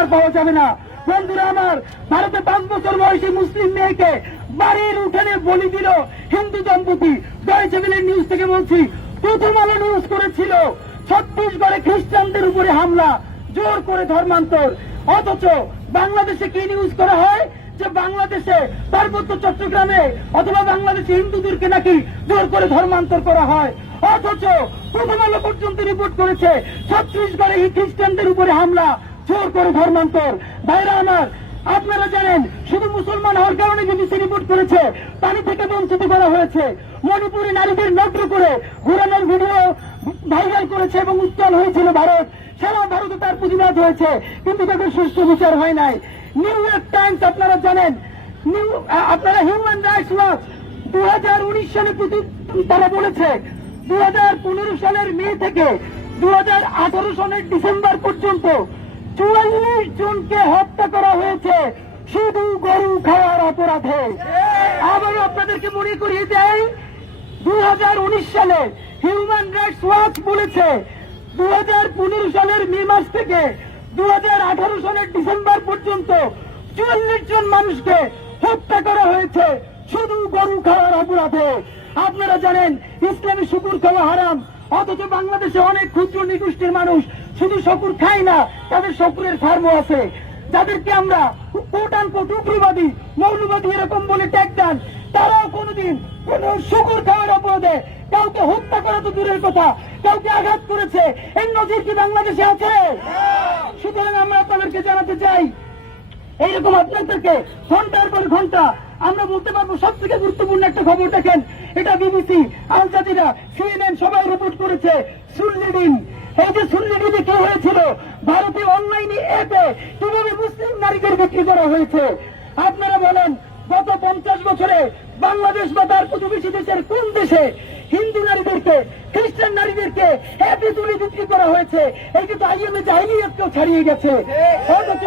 ছাড় পাওয়া যাবে না। বন্ধুরা আমার, ভারতে 5 বছর বয়সী মুসলিম মেয়েকে বাড়ির উঠানে বলি দিল হিন্দু দম্পতি। ডয়েচে ভেলে নিউজ থেকে বলছি, প্রথম আলো নিউজ করেছিল ছত্তিশগড়ে খ্রিস্টানদের উপরে হামলা, জোর করে ধর্মান্তর। অথচ বাংলাদেশে কি নিউজ করা হয় যে বাংলাদেশে পার্বত্য চট্টগ্রামে অথবা বাংলাদেশে হিন্দুদেরকে নাকি জোর করে ধর্মান্তর করা হয়। অথচ প্রথম আলো পর্যন্ত রিপোর্ট করেছে ছত্তিশগড়ে খ্রিস্টানদের উপরে হামলা, জোর করে ধর্মান্তর। ভাইরা আমার, আপনারা জানেন শুধু মুসলমান হওয়ার কারণে বিবিসি রিপোর্ট করেছে পানি থেকে বঞ্চিত করা হয়েছে। মণিপুরী নারীদের নগ্ন করে ঘুরানোর ভিডিও ভাইরাল করেছে এবং উত্তাল হয়েছিল ভারত। সারা ভারতে তার প্রতিবাদ হয়েছে, কিন্তু তাদের সুষ্ঠু বিচার হয় নাই। নিউ ইয়র্ক টাইমস আপনারা জানেন, আপনারা হিউম্যান রাইটস ওয়াচ 2019 সালে তারা বলেছে 2015 সালের মে থেকে 2018 সালের ডিসেম্বর পর্যন্ত 44 জনকে হত্যা করা হয়েছে শুধু গরু খাওয়ার অপরাধে। আবার আপনাদেরকে মনে করিয়ে দেয়, 2019 সালে হিউম্যান রাইটস ওয়াচ বলেছে 2015 সালের মে মাস থেকে 2018 সালের ডিসেম্বর পর্যন্ত 44 জন মানুষকে হত্যা করা হয়েছে শুধু গরু খাওয়ার অপরাধে। আপনারা জানেন ইসলামী শুকুর খাওয়া হারাম, অথচ বাংলাদেশে অনেক ক্ষুদ্র নিগোষ্ঠীর মানুষ শুধু শুকুর খায় না, তাদের শুকুরের ফার্মও আছে, যাদেরকে আমরা কোট আনকোট উগ্রবাদী মৌলবাদী এরকম বলে ট্যাগ দেন। তারাও কোনদিন কোন শুকুর খাওয়ার অপরাধে কাউকে হত্যা করা তো দূরের কথা, কাউকে আঘাত করেছে এর নজির কি বাংলাদেশে আছে? সুতরাং আমরা আপনাদেরকে জানাতে চাই, এইরকম আপনাদেরকে ঘন্টার পর ঘন্টা আমরা বলতে পারবো সব থেকে গুরুত্বপূর্ণ একটা খবর দেখেন, এটা বিবিসি, আল জাজিরা, সিএনএন সবাই রিপোর্ট করেছে। সুন্নিদিন, এই যে সুন্নিদিনে কি হয়েছিল, ভারতীয় অনলাইনে অ্যাপে কিভাবে মুসলিম নারীদের বিক্রি করা হয়েছে। আপনারা বলেন গত 50 বছরে বাংলাদেশ বা তার প্রতিবেশী দেশের কোন দেশে হিন্দু নারীদেরকে খ্রিস্টান নারীদেরকে অ্যাপে তুলে বিক্রি করা হয়েছে? এই কিন্তু আইএমএ জাহিলিয়াতকেও ছাড়িয়ে গেছে। অথচ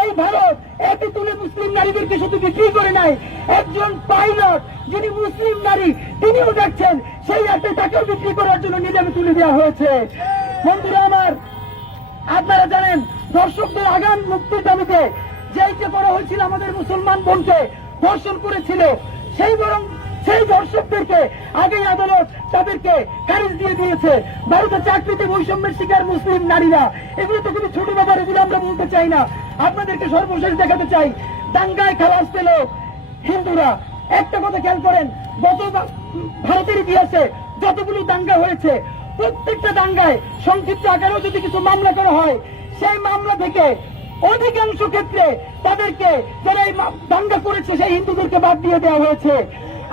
এই ভারত অ্যাপে তুলে মুসলিম নারীদেরকে শুধু বিক্রি করে নাই, একজন পাইলট যিনি মুসলিম নারী তিনিও দেখছেন সেই অ্যাপে তাকেও বিক্রি করার জন্য নিলামে তুলে দেওয়া হয়েছে। বন্ধুরা আমার, আপনারা জানেন দর্শকদের আগাম মুক্তির দাবিতে যেইটা করা হয়েছিল আমাদের মুসলমান বোনকে ধর্ষণ করেছিল, সেই দর্শকদেরকে আগেই আদালত তাদেরকে খারিজ দিয়ে দিয়েছে। ভারতে চাকরিতে বৈষম্যের শিকার মুসলিম নারীরা, এগুলো তো খুবই ছোট ব্যাপার, এগুলো আমরা বলতে চাই না। আপনাদেরকে সর্বশেষ দেখাতে চাই, দাঙ্গায় খালাস পেল হিন্দুরা। একটা কথা খেয়াল করেন, গত ভারতের ইতিহাসে যতগুলো দাঙ্গা হয়েছে প্রত্যেকটা দাঙ্গায় সংক্ষিপ্ত আকারেও যদি কিছু মামলা করা হয়, সেই মামলা থেকে অধিকাংশ ক্ষেত্রে তাদেরকে যারা এই দাঙ্গা করেছে সেই হিন্দুদেরকে বাদ দিয়ে দেওয়া হয়েছে।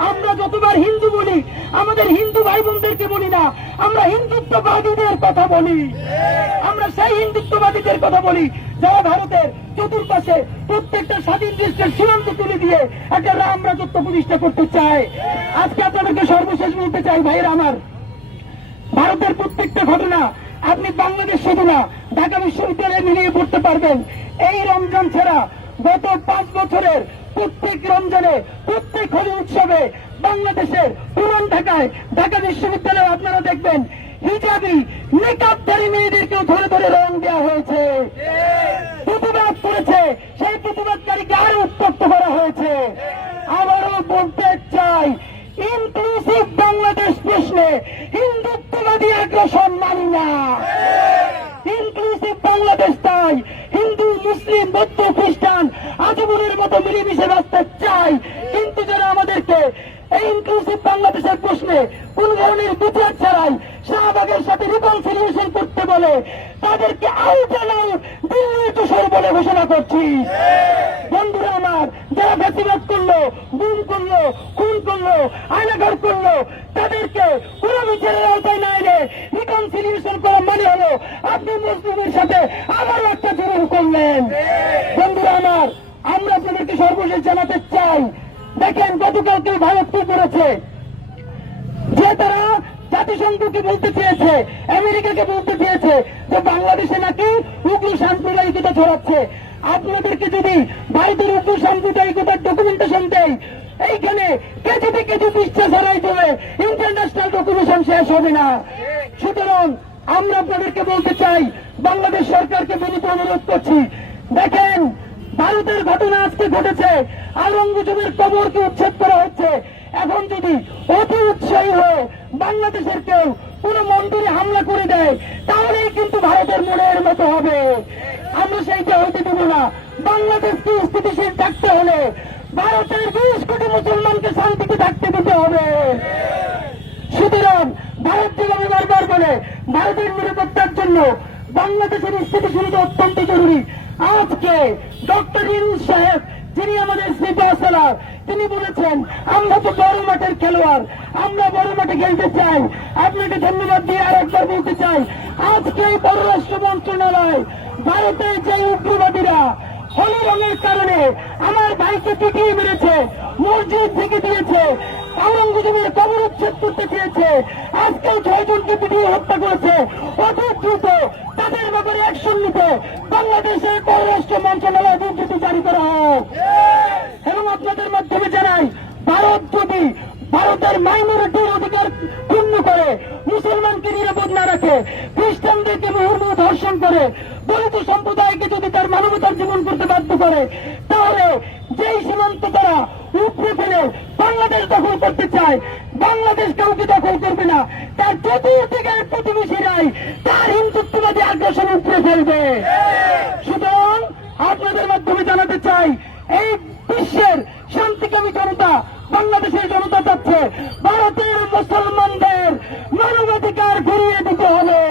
আমরা যতবার হিন্দু বলি আমাদের হিন্দু ভাই বোনদেরকে বলি না, আমরা হিন্দুত্ববাদীদের কথা বলি। আমরা সেই হিন্দুত্ববাদীদের কথা বলি যারা ভারতের চতুর্পাশে প্রত্যেকটা স্বাধীন দেশের সীমান্ত তুলে দিয়ে একটা রাম রাজত্ব প্রতিষ্ঠা করতে চায়। আজকে আপনাদেরকে সর্বশেষ বলতে চাই, ভাইয়েরা আমার, ভারতের প্রত্যেকটা ঘটনা আপনি বাংলাদেশ শুধু না ঢাকা বিশ্ববিদ্যালয়ে মিলিয়ে পড়তে পারবেন। এই রমজান ছাড়া গত 5 বছরের প্রত্যেক রমজানে প্রত্যেক হোলি উৎসবে বাংলাদেশের পুরান ঢাকায় ঢাকা বিশ্ববিদ্যালয়ে আপনারা দেখবেন হিজাবি নিকাবধারী মেয়েদেরকেও ধরে ধরে রং দেওয়া হয়েছে, প্রতিবাদ করেছে, সেই প্রতিবাদকারীকে আরো উত্তপ্ত করা হয়েছে। আবারও বলতে চাই, ইনক্লুসিভ বাংলাদেশ প্রশ্নে হিন্দুত্ববাদী আগ্রাসন মানি না। ইনক্লুসিভ বাংলাদেশ চাই, হিন্দু মুসলিম বৌদ্ধ খ্রিস্টান আজীবনের মতো মিলেমিশে বাঁচতে চাই। কিন্তু যারা আমাদেরকে এই ইনক্লুসিভ বাংলাদেশের প্রশ্নে কোন ধরনের বিচার ছাড়াই শাহবাগের সাথে রিকনসিলিয়েশন করতে বলে, তাদেরকে আউট অ্যান্ড আউট দিল্লি তুষার বলে ঘোষণা করছি। বন্ধুরা আমার, যারা ফ্যাসিবাদ করলো, গুম করলো, খুন করলো, আয়নাঘর করলো, তাদেরকে কোন বিচারের আওতায় না এনে রিকনসিলিয়েশন করা মানে হলো আপনি মুসলিমের সাথে আবারও একটা জুলুম করলেন। বন্ধুরা আমার, আমরা আপনাদেরকে সর্বশেষ জানাতে চাই, দেখেন গতকালকে ভারত কি করেছে, যে তারা জাতিসংঘকে বলতে চেয়েছে, আমেরিকাকে বলতে চেয়েছে যে বাংলাদেশে নাকি উগ্র সাম্প্রদায়িকতা ছড়াচ্ছে। আপনাদেরকে যদি ভারতের উগ্র সাম্প্রদায়িকতার ডকুমেন্টেশন দেয়, এইখানে কেজিতে কেজি পৃষ্ঠা ছাড়াই চলে, ইন্টারন্যাশনাল ডকুমেন্টেশন শেষ হবে না। সুতরাং আমরা আপনাদেরকে বলতে চাই, বাংলাদেশ সরকারকে বিনীত অনুরোধ করছি, দেখেন, ভারতের ঘটনা আজকে ঘটেছে, আওরঙ্গজেবের কবরকে উচ্ছেদ করা হচ্ছে। এখন যদি অতি উৎসাহী হয়ে বাংলাদেশের কেউ কোন মন্দিরে হামলা করে দেয়, তাহলেই কিন্তু ভারতের মনের মতো হবে। আমরা সেইটা হতে দেব না। বাংলাদেশকে স্থিতিশীল থাকতে হলে ভারতের 20 কোটি মুসলমানকে শান্তিতে থাকতে দিতে হবে। সুতরাং ভারত থেকে আমি বারবার বলে, ভারতের নিরাপত্তার জন্য বাংলাদেশের স্থিতিশীলতা অত্যন্ত জরুরি। আজকে ডক্টর ইউনূস সাহেব, যিনি আমাদের স্পিকার ছিলেন, তিনি বলেছেন আমরা তো বড় মাঠের খেলোয়াড়, আমরা বড় মাঠে খেলতে চাই। আপনাকে ধন্যবাদ দিয়ে আরেকবার বলতে চাই, আজকে পররাষ্ট্র মন্ত্রণালয় ভারতের যে উগ্রবাদীরা হলি রঙের কারণে আমার ভাইকে পিটিয়ে মেরেছে, মসজিদ থেকে দিয়েছে, আওরঙ্গজেবের কবর উচ্ছেদ করতে চেয়েছে, আজকে 6 জনকে পিটিয়ে হত্যা করেছে, অতি দ্রুত তাদের ব্যাপারে অ্যাকশন নিতে বাংলাদেশের পররাষ্ট্র মন্ত্রণালয় বিবৃতি জারি করা হোক। এবং আপনাদের মাধ্যমে জানাই, ভারত যদি ভারতের মাইনরিটির অধিকার ক্ষুণ্ণ করে, মুসলমানকে নিরাপদ না রাখে, খ্রিস্টানদেরকে মুহুর্মুহু ধর্ষণ করে, দলিত সম্প্রদায়কে যদি তার মানবতার জীবন করতে বাধ্য করে, তাহলে যেই সীমান্ত তারা উপরে ফেলে বাংলাদেশ দখল করতে চায়, বাংলাদেশ কাউকে দখল করবে না। তার চতুর্দিকের প্রতিবেশীরাই তার হিন্দুত্ববাদী আগ্রাসন উপরে ফেলবে। সুতরাং আপনাদের মাধ্যমে জানাতে চাই, এই বিশ্বের শান্তিকামী জনতা, বাংলাদেশের জনতা চাচ্ছে ভারতের মুসলমানদের মানবাধিকার ফিরিয়ে দিতে হবে,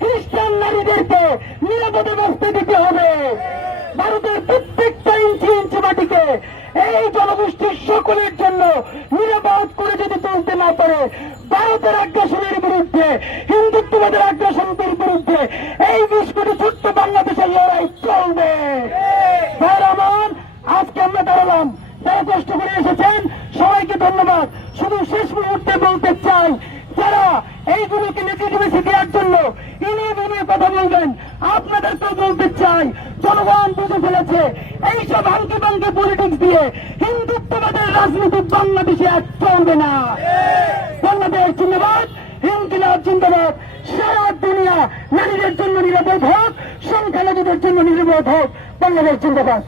খ্রিস্টান নারীদেরকে নিরাপদে বাঁচতে দিতে হবে, ভারতের প্রত্যেকটা ইঞ্চি ইঞ্চি মাটিকে এই জনগোষ্ঠীর সকলের জন্য নিরাপদ করে যদি তুলতে না পারে, ভারতের আগ্রাসনের বিরুদ্ধে, হিন্দুত্ববাদের আগ্রাসনের বিরুদ্ধে এই 20 কোটি ছোট্ট বাংলাদেশের লড়াই চলবে। আমার আজকে আমরা দাঁড়ালাম, যারা কষ্ট করে এসেছেন সবাইকে ধন্যবাদ। শুধু শেষ মুহূর্তে বলতে চাই, যারা এইগুলোকে নেগেটিভিটি দেওয়ার জন্য ইনিয়ে কথা বলবেন, আপনাদেরকেও বলতে চাই, জনগণ বুঝে ফেলেছে এইসব আঙ্কি বাঙ্কি পলিটিক্স দিয়ে হিন্দুত্ববাদের রাজনীতি বাংলাদেশে আর চলবে না। বাংলাদেশ জিন্দাবাদ, ইনকিলাব জিন্দাবাদ। সারা দুনিয়া নারীদের জন্য নিরাপদ হোক, সংখ্যালঘুদের জন্য নিরাপদ হোক। বাংলাদেশ জিন্দাবাদ।